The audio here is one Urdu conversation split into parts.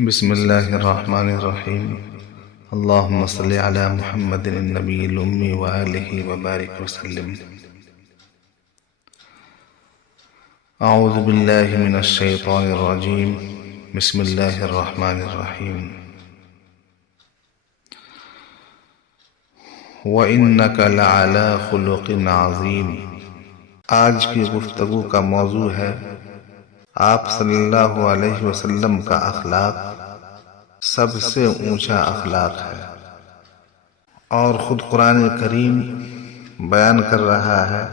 بسم الله الرحمن الرحيم. اللهم صل على محمد النبي الأمي وآله وبارك وسلم. أعوذ بالله من الشيطان الرجيم. بسم الله الرحمن الرحيم. وَإِنَّكَ لَعَلَى خُلُقٍ عَظِيمٍ. آج کی گفتگو کا موضوع ہے آپ صلی اللہ علیہ وسلم کا اخلاق سب سے اونچا اخلاق ہے، اور خود قرآن کریم بیان کر رہا ہے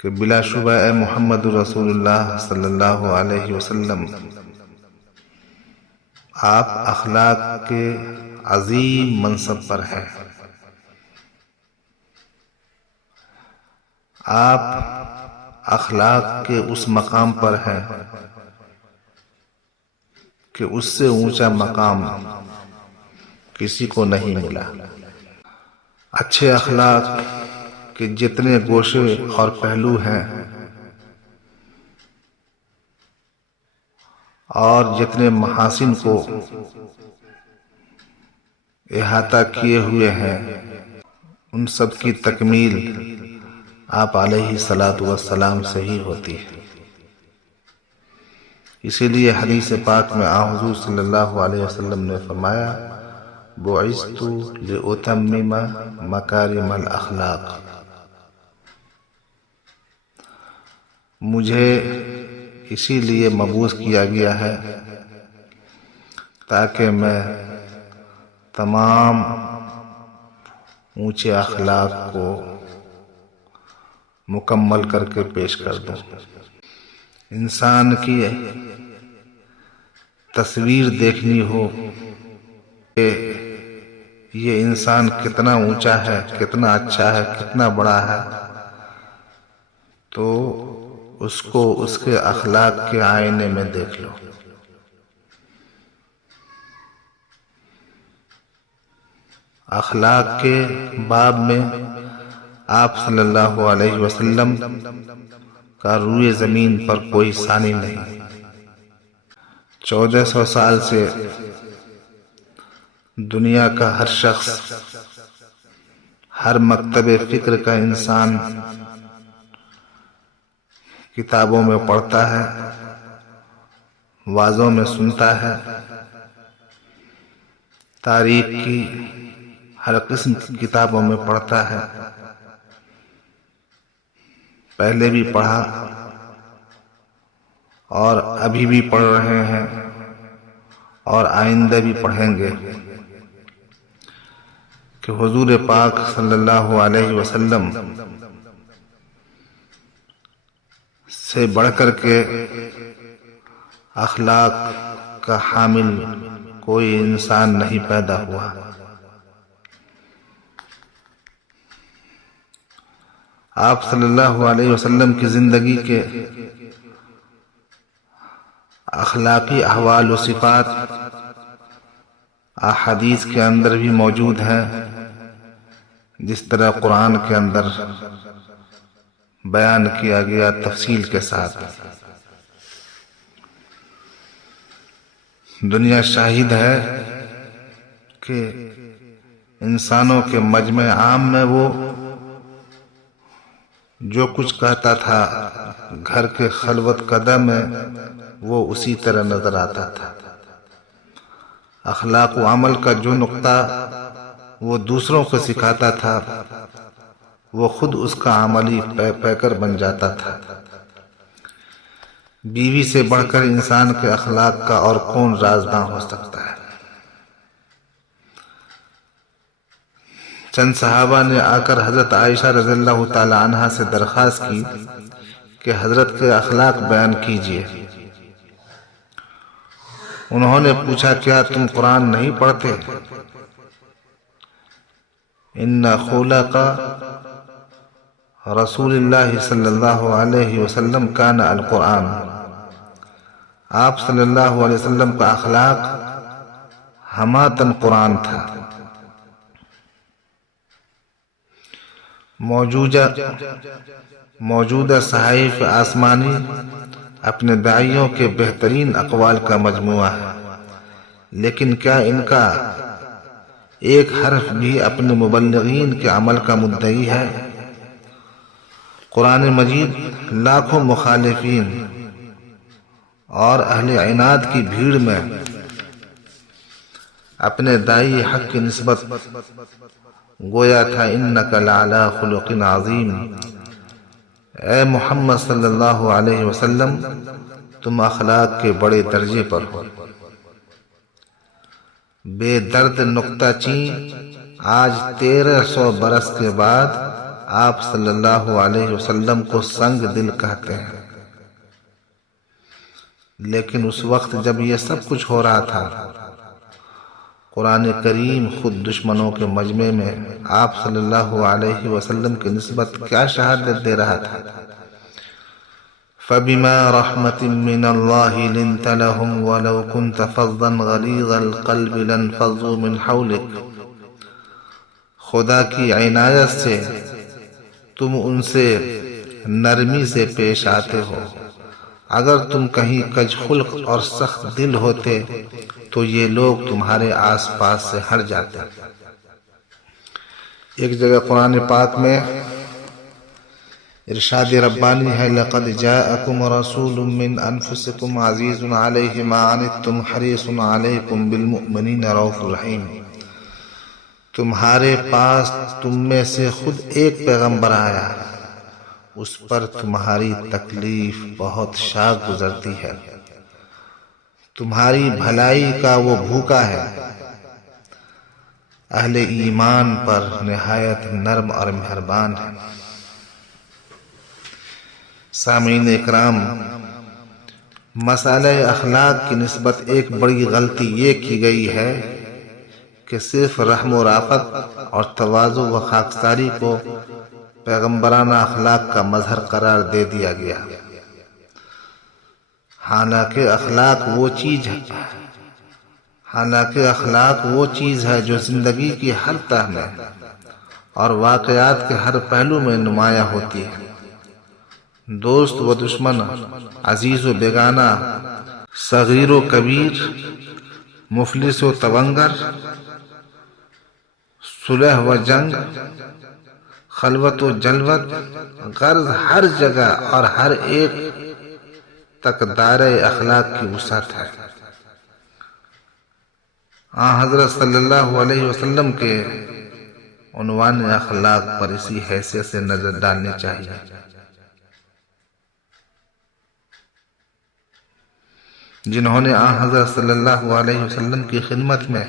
کہ بلا شبہ اے محمد رسول اللہ صلی اللہ علیہ وسلم آپ اخلاق کے عظیم منصب پر ہیں. آپ اخلاق کے اس مقام پر ہیں کہ اس سے اونچا مقام کسی کو نہیں ملا. اچھے اخلاق کے جتنے گوشے اور پہلو ہیں اور جتنے محاسن کو احاطہ کیے ہوئے ہیں، ان سب کی تکمیل آپ علیہ الصلاۃ والسلام سے ہی ہوتی ہے. اسی لیے حدیث پاک میں حضور صلی اللہ علیہ وسلم نے فرمایا بعثت لأتمم مکارم الاخلاق. مجھے اسی لیے مبعوث کیا گیا ہے تاکہ میں تمام اونچے اخلاق کو مکمل کر کے پیش کر دوں. انسان کی تصویر دیکھنی ہو کہ یہ انسان کتنا اونچا ہے، کتنا اچھا ہے، کتنا بڑا ہے، تو اس کو اس کے اخلاق کے آئینے میں دیکھ لو. اخلاق کے باب میں آپ صلی اللہ علیہ وسلم کا روئے زمین پر کوئی ثانی نہیں. 1400 سال سے دنیا کا ہر شخص، ہر مکتب فکر کا انسان کتابوں میں پڑھتا ہے، وعظوں میں سنتا ہے، تاریخ کی ہر قسم کی کتابوں میں پڑھتا ہے، پہلے بھی پڑھا اور ابھی بھی پڑھ رہے ہیں اور آئندہ بھی پڑھیں گے کہ حضور پاک صلی اللہ علیہ وسلم سے بڑھ کر کے اخلاق کا حامل کوئی انسان نہیں پیدا ہوا. آپ صلی اللہ علیہ وسلم کی زندگی کے اخلاقی احوال و صفات احادیث کے اندر بھی موجود ہیں، جس طرح قرآن کے اندر بیان کیا گیا تفصیل کے ساتھ. دنیا شاہد ہے کہ انسانوں کے مجمع عام میں وہ جو کچھ کہتا تھا گھر کے خلوت قدم میں وہ اسی طرح نظر آتا تھا. اخلاق و عمل کا جو نقطہ وہ دوسروں کو سکھاتا تھا وہ خود اس کا عملی پیکر بن جاتا تھا. بیوی سے بڑھ کر انسان کے اخلاق کا اور کون رازداں ہو سکتا ہے. چند صحابہ نے آ کر حضرت عائشہ رضی اللہ تعالی عنہا سے درخواست کی کہ حضرت کے اخلاق بیان کیجیے. انہوں نے پوچھا کیا تم قرآن نہیں پڑھتے؟ ان خلق رسول اللہ صلی اللہ علیہ وسلم کان القرآن. آپ صلی اللہ علیہ وسلم کا اخلاق ہماتن قرآن تھا. موجودہ صحائف آسمانی اپنے داعیوں کے بہترین اقوال کا مجموعہ ہے. لیکن کیا ان کا ایک حرف بھی اپنے مبلغین کے عمل کا مدعی ہے؟ قرآن مجید لاکھوں مخالفین اور اہل عناد کی بھیڑ میں اپنے دائی حق کی نسبت گویا تھا انک لعلی خلق عظیم، اے محمد صلی اللہ علیہ وسلم تم اخلاق کے بڑے درجے پر ہو۔ بے درد نکتہ چین آج 1300 برس کے بعد آپ صلی اللہ علیہ وسلم کو سنگ دل کہتے ہیں، لیکن اس وقت جب یہ سب کچھ ہو رہا تھا قرآن کریم خود دشمنوں کے مجمع میں آپ صلی اللہ علیہ وسلم کی نسبت کیا شہادت دے رہا تھا؟ فَبِمَا رَحْمَةٍ مِّنَ اللَّهِ لِنْتَ لَهُمْ وَلَوْ كُنْتَ فَظًّا غَلِيظَ الْقَلْبِ لَانفَضُّوا مِنْ حَوْلِكَ، خدا کی عنایت سے تم ان سے نرمی سے پیش آتے ہو، اگر تم کہیں کج خلق اور سخت دل ہوتے تو یہ لوگ تمہارے آس پاس سے ہٹ جاتے۔ ایک جگہ قرآن پاک میں ارشاد ربانی ہے لَقَدْ جَاءَكُمْ رَسُولٌ مِّنْ أَنفُسِكُمْ عَزِيزٌ عَلَيْهِ مَا عَنِتُّمْ حَرِيصٌ عَلَيْكُمْ بِالْمُؤْمِنِينَ رَءُوفٌ رَحِيمٌ، تمہارے پاس تم میں سے خود ایک پیغمبر آیا، اس پر تمہاری تکلیف بہت شاق گزرتی ہے، تمہاری بھلائی کا وہ بھوکا ہے، اہل ایمان پر نہایت نرم اور مہربان ہے۔ سامعین اکرام، مسئلہ اخلاق کی نسبت ایک بڑی غلطی یہ کی گئی ہے کہ صرف رحم و رافت اور تواضع و خاکساری کو پیغمبرانہ اخلاق کا مظہر قرار دے دیا گیا، حالانکہ اخلاق وہ چیز ہے جو زندگی کی ہر تہ میں اور واقعات کے ہر پہلو میں نمایاں ہوتی ہے۔ دوست و دشمن، عزیز و بیگانہ، صغیر و کبیر، مفلس و تونگر، صلح و جنگ، خلوت و جلوت، غرض ہر جگہ اور ہر ایک تک دائرہ اخلاق کی وسعت ہے۔ حضرت صلی اللہ علیہ وسلم کے عنوان اخلاق پر اسی حیثیت سے نظر ڈالنی چاہیے۔ جنہوں نے حضرت صلی اللہ علیہ وسلم کی خدمت میں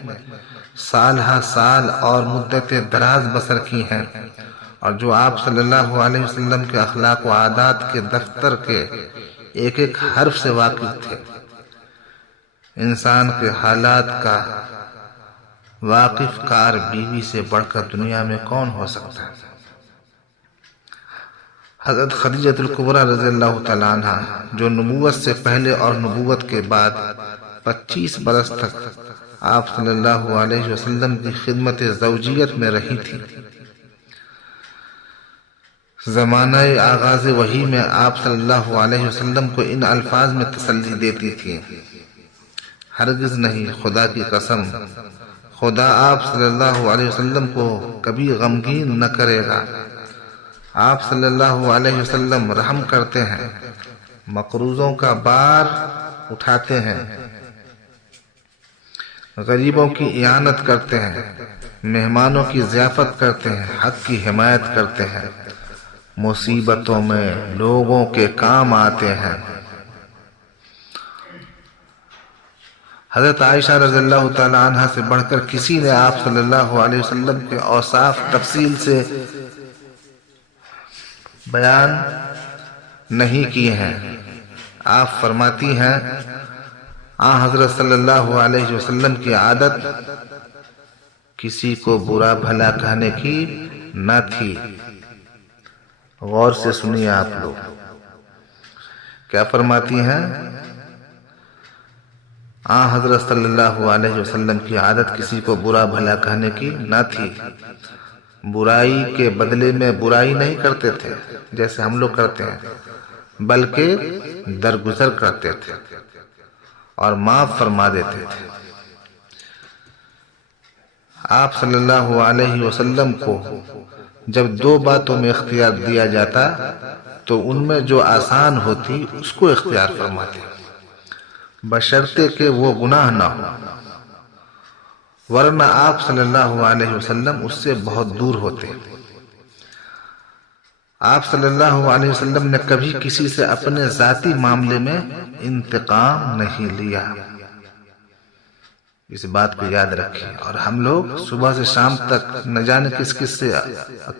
سال ہا سال اور مدت دراز بسر کی ہیں، اور جو آپ صلی اللہ علیہ وسلم کے اخلاق و عادات کے دفتر کے ایک ایک حرف سے واقف تھے، انسان کے حالات کا واقف کار بیوی سے بڑھ کر دنیا میں کون ہو سکتا ہے؟ حضرت خدیجہ الکبریٰ رضی اللہ تعالیٰ عنہ جو نبوت سے پہلے اور نبوت کے بعد 25 برس تک آپ صلی اللہ علیہ وسلم کی خدمت زوجیت میں رہی تھی، زمانہ آغاز وحی میں آپ صلی اللہ علیہ وسلم کو ان الفاظ میں تسلی دیتی تھی، ہرگز نہیں، خدا کی قسم، خدا آپ صلی اللہ علیہ وسلم کو کبھی غمگین نہ کرے گا، آپ صلی اللہ علیہ وسلم رحم کرتے ہیں، مقروضوں کا بار اٹھاتے ہیں، غریبوں کی اعانت کرتے ہیں، مہمانوں کی ضیافت کرتے ہیں، حق کی حمایت کرتے ہیں، مصیبتوں میں لوگوں کے کام آتے ہیں۔ حضرت عائشہ رضی اللہ تعالی عنہ سے بڑھ کر کسی نے آپ صلی اللہ علیہ وسلم کے اوصاف تفصیل سے بیان نہیں کیے ہیں۔ آپ فرماتی ہیں حضرت صلی اللہ علیہ وسلم کی عادت کسی کو برا بھلا کہنے کی نہ تھی۔ غور سے سنیے آپ لوگ کیا فرماتی ہیں۔ حضرت صلی اللہ علیہ وسلم کی عادت کسی کو برا بھلا کہنے کی نہ تھی، برائی کے بدلے میں برائی نہیں کرتے تھے جیسے ہم لوگ کرتے ہیں، بلکہ درگزر کرتے تھے اور معاف فرما دیتے تھے۔ آپ صلی اللہ علیہ وسلم کو جب دو باتوں میں اختیار دیا جاتا تو ان میں جو آسان ہوتی اس کو اختیار فرماتے، بشرطے کہ وہ گناہ نہ ہو، ورنہ آپ صلی اللہ علیہ وسلم اس سے بہت دور ہوتے۔ آپ صلی اللہ علیہ وسلم نے کبھی کسی سے اپنے ذاتی معاملے میں انتقام نہیں لیا، اس بات کو یاد رکھیں۔ اور ہم لوگ صبح سے شام تک نہ جانے کس کس سے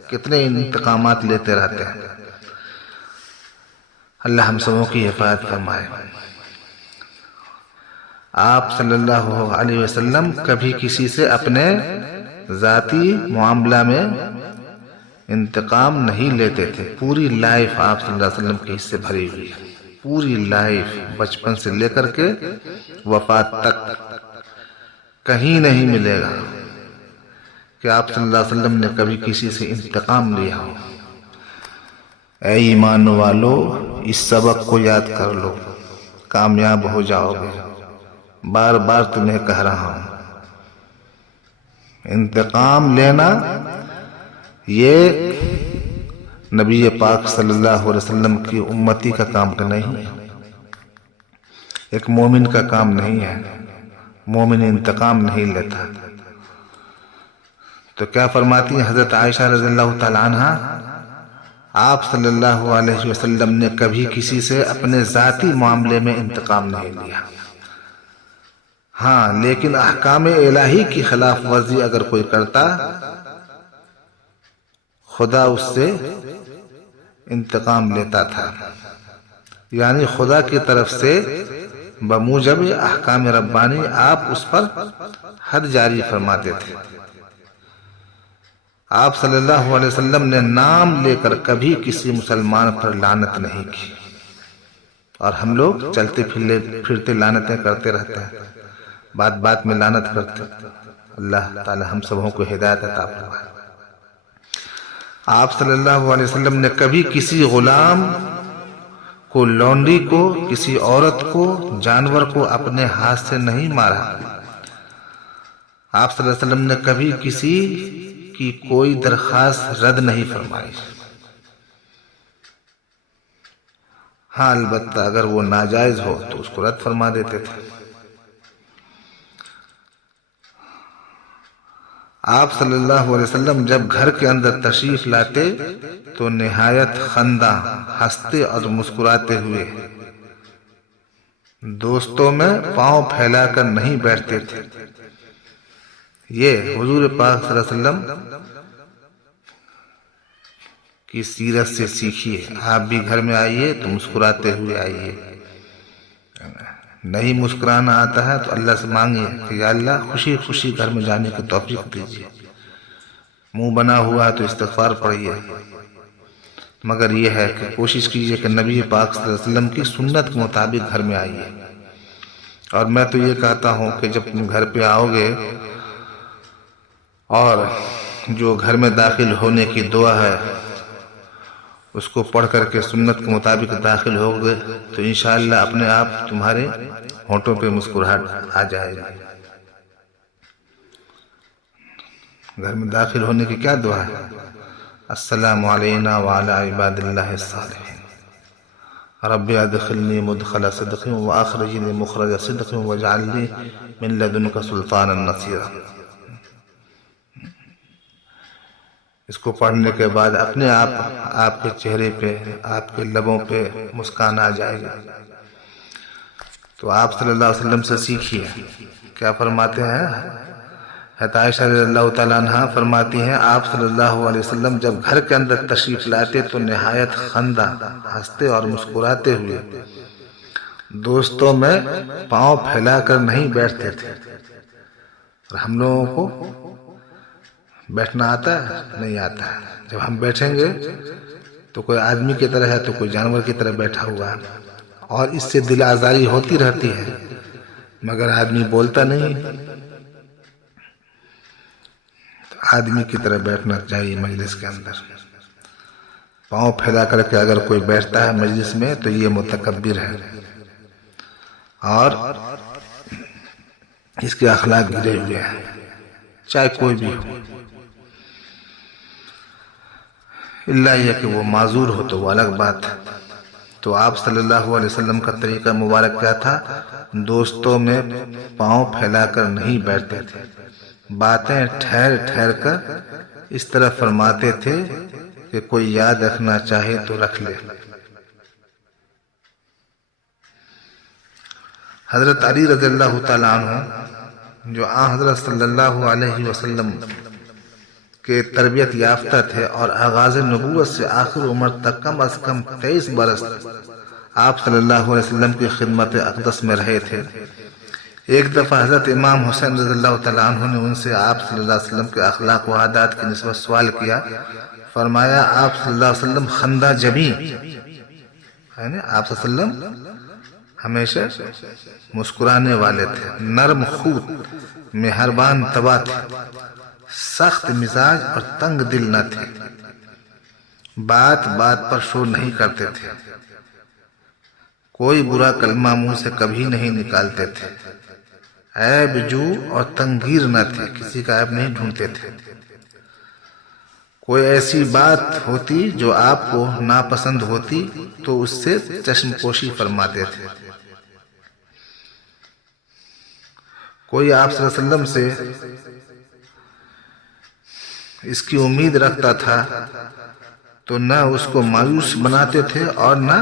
کتنے انتقامات لیتے رہتے ہیں۔ اللہ ہم سبوں کی حفاظت فرمائے۔ آپ صلی اللہ علیہ وسلم کبھی کسی سے اپنے ذاتی معاملہ میں انتقام نہیں لیتے تھے۔ پوری لائف آپ صلی اللہ علیہ وسلم کی اس سے بھری ہوئی ہے، پوری لائف بچپن سے لے کر کے وفات تک کہیں نہیں ملے گا کہ آپ صلی اللہ علیہ وسلم نے کبھی کسی سے انتقام لیا ہو۔ اے ایمان والو، اس سبق کو یاد کر لو، کامیاب ہو جاؤ گے۔ بار بار تمہیں کہہ رہا ہوں، انتقام لینا یہ نبی پاک صلی اللہ علیہ وسلم کی امتی کا کام نہیں ہے، ایک مومن کا کام نہیں ہے۔ مومن انتقام نہیں لیتا۔ تو کیا فرماتی ہیں حضرت عائشہ رضی اللہ تعالی عنہ، آپ صلی اللہ علیہ وسلم نے کبھی کسی سے اپنے ذاتی معاملے میں انتقام نہیں لیا، ہاں لیکن احکام الہی کی خلاف ورزی اگر کوئی کرتا خدا اس سے انتقام لیتا تھا، یعنی خدا کی طرف سے بموجب احکام ربانی آپ اس پر حد جاری فرماتے تھے۔ آپ صلی اللہ علیہ وسلم نے نام لے کر کبھی کسی مسلمان پر لعنت نہیں کی، اور ہم لوگ چلتے پھرتے لعنتیں کرتے رہتے ہیں، بات بات میں لعنت کرتے۔ اللہ تعالی ہم سبوں کو ہدایت عطا فرمائے۔ آپ صلی اللہ علیہ وسلم نے کبھی کسی غلام کو، لونڈی کو، کسی عورت کو، جانور کو اپنے ہاتھ سے نہیں مارا۔ آپ صلی اللہ علیہ وسلم نے کبھی کسی کی کوئی درخواست رد نہیں فرمائی، ہاں البتہ اگر وہ ناجائز ہو تو اس کو رد فرما دیتے تھے۔ آپ صلی اللہ علیہ وسلم جب گھر کے اندر تشریف لاتے تو نہایت خنداں، ہنستے اور مسکراتے ہوئے، دوستوں میں پاؤں پھیلا کر نہیں بیٹھتے تھے۔ یہ حضور پاک صلی اللہ علیہ وسلم کی سیرت سے سیکھیے۔ آپ بھی گھر میں آئیے تو مسکراتے ہوئے آئیے، نہیں مسکرانا آتا ہے تو اللہ سے مانگیے کہ یا اللہ خوشی خوشی گھر میں جانے کی توفیق دیجیے، منہ بنا ہوا ہے تو استغفار پڑھیے، مگر یہ ہے کہ کوشش کیجیے کہ نبی پاک صلی اللہ علیہ وسلم کی سنت کے مطابق گھر میں آئیے۔ اور میں تو یہ کہتا ہوں کہ جب تم گھر پہ آؤ گے اور جو گھر میں داخل ہونے کی دعا ہے اس کو پڑھ کر کے سنت کے مطابق داخل ہو گئے تو انشاءاللہ اپنے آپ تمہارے ہونٹوں پہ مسکراہٹ آ جائے گی۔ گھر میں داخل ہونے کی کیا دعا ہے؟ السلام علینا وعلی عباد اللہ الصالحین، رب ادخلنی مدخل صدق واخرجنی مخرج صدق واجعل لی من لدنک سلطانا نصیرا۔ اس کو پڑھنے کے بعد اپنے آپ کے چہرے پہ، آپ کے لبوں پہ مسکان آ جائے گا۔ تو آپ صلی اللہ علیہ وسلم سے سیکھیے، کیا فرماتے ہیں؟ حضرت عائشہ رضی اللہ تعالیٰ عنہ فرماتی ہیں آپ صلی اللہ علیہ وسلم جب گھر کے اندر تشریف لاتے تو نہایت خندہ، ہنستے اور مسکراتے ہوئے، دوستوں میں پاؤں پھیلا کر نہیں بیٹھتے تھے۔ اور ہم لوگوں کو بیٹھنا آتا ہے؟ نہیں آتا ہے۔ جب ہم بیٹھیں گے تو کوئی آدمی کی طرح ہے تو کوئی جانور کی طرح بیٹھا ہوا ہے، اور اس سے دل آزاری ہوتی رہتی ہے مگر آدمی بولتا نہیں۔ تو آدمی کی طرح بیٹھنا چاہیے مجلس کے اندر۔ پاؤں پھیلا کر کے اگر کوئی بیٹھتا ہے مجلس میں تو یہ متکبر ہے اور اس کے اخلاق گرے ہوئے ہیں۔ چاہے کوئی بھی ہو، اللہ یہ کہ وہ معذور ہو تو وہ الگ بات ہے۔ تو آپ صلی اللہ علیہ وسلم کا طریقہ مبارک کیا تھا؟ دوستوں میں پاؤں پھیلا کر نہیں بیٹھتے تھے، باتیں ٹھہر ٹھہر کر اس طرح فرماتے تھے کہ کوئی یاد رکھنا چاہے تو رکھ لے۔ حضرت علی رضی اللہ تعالیٰ عنہ جو حضرت صلی اللہ علیہ وسلم کے تربیت یافتہ تھے اور آغاز نبوت سے آخر عمر تک کم از کم 23 برس آپ صلی اللہ علیہ وسلم کی خدمت اقدس میں رہے تھے۔ ایک دفعہ حضرت امام حسین رضی اللہ تعالیٰ عنہ نے ان سے آپ صلی اللہ علیہ وسلم کے اخلاق و عادات کی نسبت سوال کیا۔ فرمایا آپ صلی اللہ علیہ وسلم خندہ جبیں، یعنی آپ صلی اللہ علیہ وسلم ہمیشہ مسکرانے والے تھے، نرم خود، مہربان طبع تھے، سخت مزاج اور تنگ دل نہ تھے، بات بات پر شور نہیں کرتے تھے، کوئی برا کلمہ منہ سے کبھی نہیں نکالتے تھے، عیب جو اور تنگیر نہ تھے، کسی کا عیب نہیں ڈھونڈتے تھے، کوئی ایسی بات ہوتی جو آپ کو ناپسند ہوتی تو اس سے چشم پوشی فرماتے تھے، کوئی آپ صلی اللہ علیہ وسلم سے اس کی امید رکھتا تھا تو نہ اس کو مایوس بناتے تھے اور نہ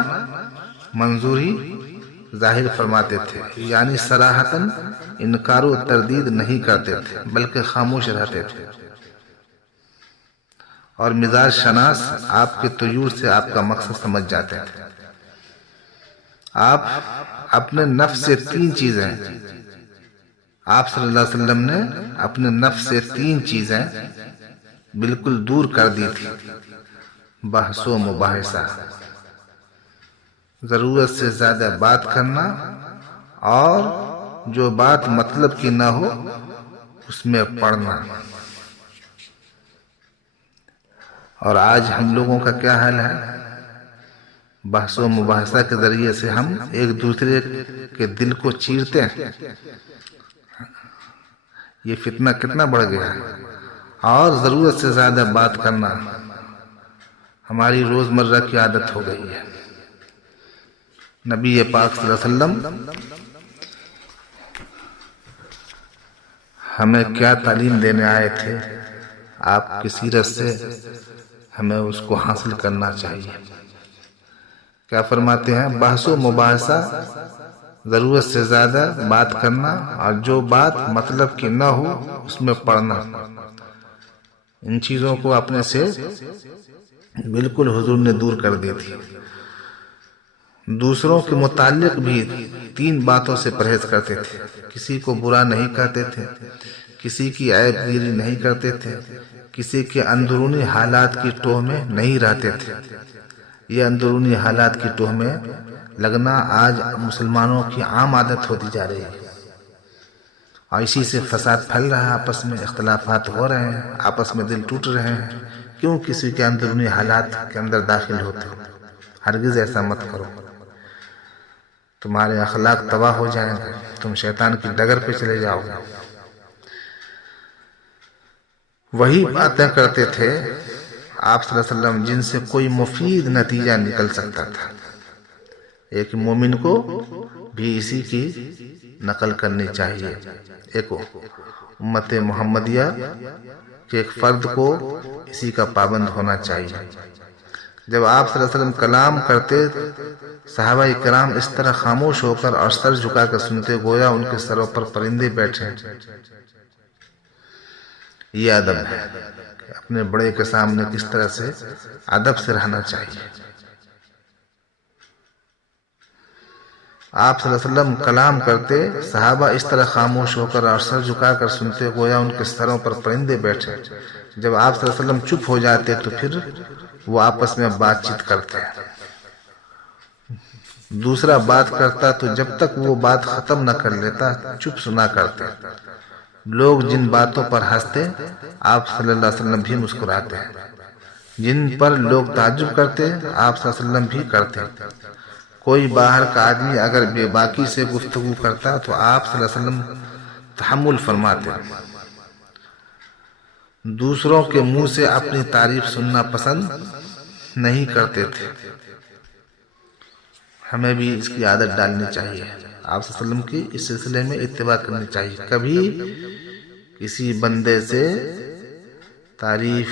منظوری ظاہر فرماتے تھے، یعنی صراحتاً انکار و تردید نہیں کرتے تھے بلکہ خاموش رہتے تھے، اور مزاج شناس آپ کے طیور سے آپ کا مقصد سمجھ جاتے تھے۔ آپ اپنے نفس سے 3 چیزیں آپ صلی اللہ علیہ وسلم نے اپنے نفس سے 3 چیزیں بالکل دور کر دی تھی: بحث و مباحثہ، ضرورت سے زیادہ بات کرنا، اور جو بات مطلب کی نہ ہو اس میں پڑنا۔ اور آج ہم لوگوں کا کیا حال ہے؟ بحث و مباحثہ کے ذریعے سے ہم ایک دوسرے کے دل کو چیرتے ہیں۔ یہ فتنہ کتنا بڑھ گیا ہے، اور ضرورت سے زیادہ بات کرنا ہماری روزمرہ کی عادت ہو گئی ہے۔ نبی پاک صلی اللہ علیہ وسلم ہمیں کیا تعلیم دینے آئے تھے، آپ کی سیرت سے ہمیں اس کو حاصل کرنا چاہیے۔ کیا فرماتے ہیں؟ بحث و مباحثہ، ضرورت سے زیادہ بات کرنا، اور جو بات مطلب کی نہ ہو اس میں پڑنا۔ ان چیزوں کو اپنے سے بالکل حضور نے دور کر دی تھی۔ دوسروں کے متعلق بھی 3 باتوں سے پرہیز کرتے تھے: کسی کو برا نہیں کہتے تھے، کسی کی عیب گیری نہیں کرتے تھے، کسی کے اندرونی حالات کی ٹوہ میں نہیں رہتے تھے۔ یہ اندرونی حالات کی ٹوہ میں لگنا آج مسلمانوں کی عام عادت ہوتی جا رہی ہے، اور اسی سے فساد پھیل رہا ہے، آپس میں اختلافات ہو رہے ہیں، آپس میں دل ٹوٹ رہے ہیں۔ کیوں کسی کے اندرونی حالات کے اندر داخل ہوتے ہو؟ ہرگز ایسا مت کرو، تمہارے اخلاق تباہ ہو جائیں گے، تم شیطان کی ڈگر پہ چلے جاؤ گے۔ وہی باتیں کرتے تھے آپ صلی اللہ علیہ وسلم جن سے کوئی مفید نتیجہ نکل سکتا تھا۔ ایک مومن کو بھی اسی کی نقل کرنی چاہیے۔ ایک امت محمدیہ کے ایک فرد کو اسی کا پابند ہونا چاہیے۔ جب آپ صلی اللہ علیہ وسلم کلام کرتے، صحابہ کرام اس طرح خاموش ہو کر اور سر جھکا کر سنتے گویا ان کے سروں پر پرندے بیٹھے۔ یہ ادب ہے کہ اپنے بڑے کے سامنے کس طرح سے ادب سے رہنا چاہیے۔ آپ صلی اللہ علیہ وسلم کلام کرتے، صحابہ اس طرح خاموش ہو کر اور سر جھکا کر سنتے گویا ان کے سروں پر پرندے بیٹھے۔ جب آپ صلی اللہ علیہ وسلم چپ ہو جاتے تو پھر وہ آپس میں بات چیت کرتے۔ دوسرا بات کرتا تو جب تک وہ بات ختم نہ کر لیتا چپ سنا کرتے۔ لوگ جن باتوں پر ہنستے آپ صلی اللہ علیہ وسلم بھی مسکراتے، جن پر لوگ تعجب کرتے آپ صلی اللہ علیہ وسلم بھی کرتے۔ کوئی باہر کا آدمی اگر بے باکی سے گفتگو کرتا تو آپ صلی اللہ علیہ وسلم تحمل فرماتے، دوسروں کے منہ سے اپنی تعریف سننا پسند نہیں کرتے تھے۔ ہمیں بھی اس کی عادت ڈالنی چاہیے، آپ صلی اللہ علیہ وسلم کی اس سلسلے میں اتباع کرنی چاہیے۔ کبھی کسی بندے سے تعریف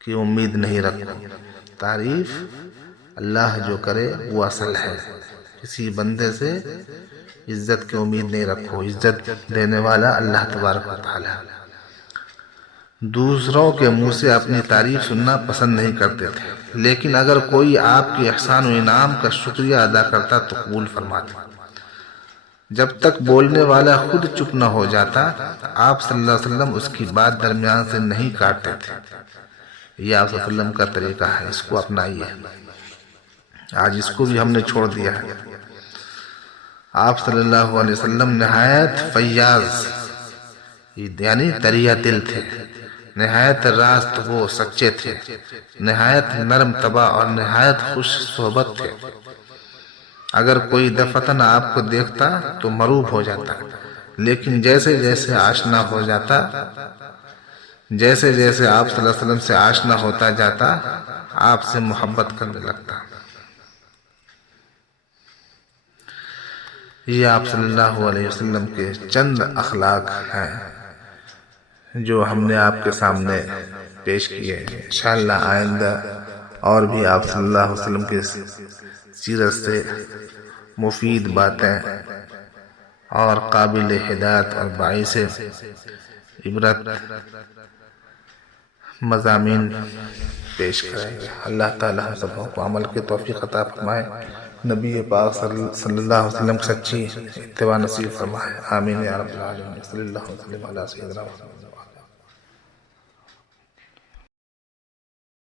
کی امید نہیں رکھو، تعریف اللہ جو کرے وہ اصل ہے۔ کسی بندے سے عزت کی امید نہیں رکھو، عزت دینے والا اللہ تبارک و تعالی۔ دوسروں کے منہ سے اپنی تعریف سننا پسند نہیں کرتے تھے، لیکن اگر کوئی آپ کے احسان و انعام کا شکریہ ادا کرتا تو قبول فرماتے۔ جب تک بولنے والا خود چپ نہ ہو جاتا، آپ صلی اللہ علیہ وسلم اس کی بات درمیان سے نہیں کاٹتے تھے۔ یہ آپ صلی اللہ علیہ وسلم کا طریقہ ہے، اس کو اپنائیے۔ آج اس کو بھی ہم نے چھوڑ دیا ہے۔ آپ صلی اللہ علیہ وسلم نہایت فیاض یعنی دریا دل تھے، نہایت راست وہ سچے تھے، نہایت نرم طبع اور نہایت خوش صحبت تھے۔ اگر کوئی دفعتاً آپ کو دیکھتا تو مروب ہو جاتا، لیکن جیسے جیسے آشنا ہو جاتا، جیسے جیسے آپ صلی اللہ علیہ وسلم سے آشنا ہوتا جاتا، آپ سے محبت کرنے لگتا۔ یہ آپ صلی اللہ علیہ وسلم کے چند اخلاق ہیں جو ہم نے آپ کے سامنے پیش کیے۔ انشاءاللہ آئندہ اور بھی آپ صلی اللہ علیہ وسلم کی سیرت سے مفید باتیں اور قابل ہدایت اور باعث عبرت مضامین پیش کریں گے۔ اللہ تعالی ہم سب کو عمل کی توفیق عطا فرمائے، نبی پاک صلی اللہ علیہ وسلم کی سچی اتباع نصیب فرمائے، آمین یا رب العالمین۔ صلی اللہ علیہ وسلم علی سیدنا محمد۔